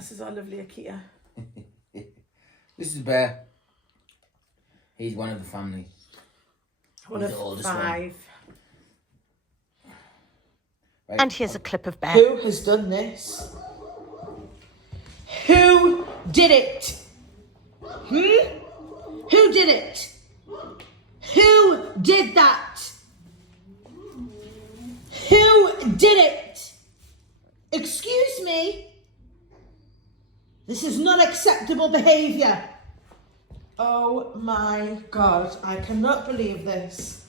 This is our lovely Akita. This is Bear. He's one of the family. One of 5. Right. And here's a clip of Bear. Who has done this? Who did it? Who did it? Who did that? Who did it? Excuse me? This is not acceptable behaviour. Oh my God, I cannot believe this.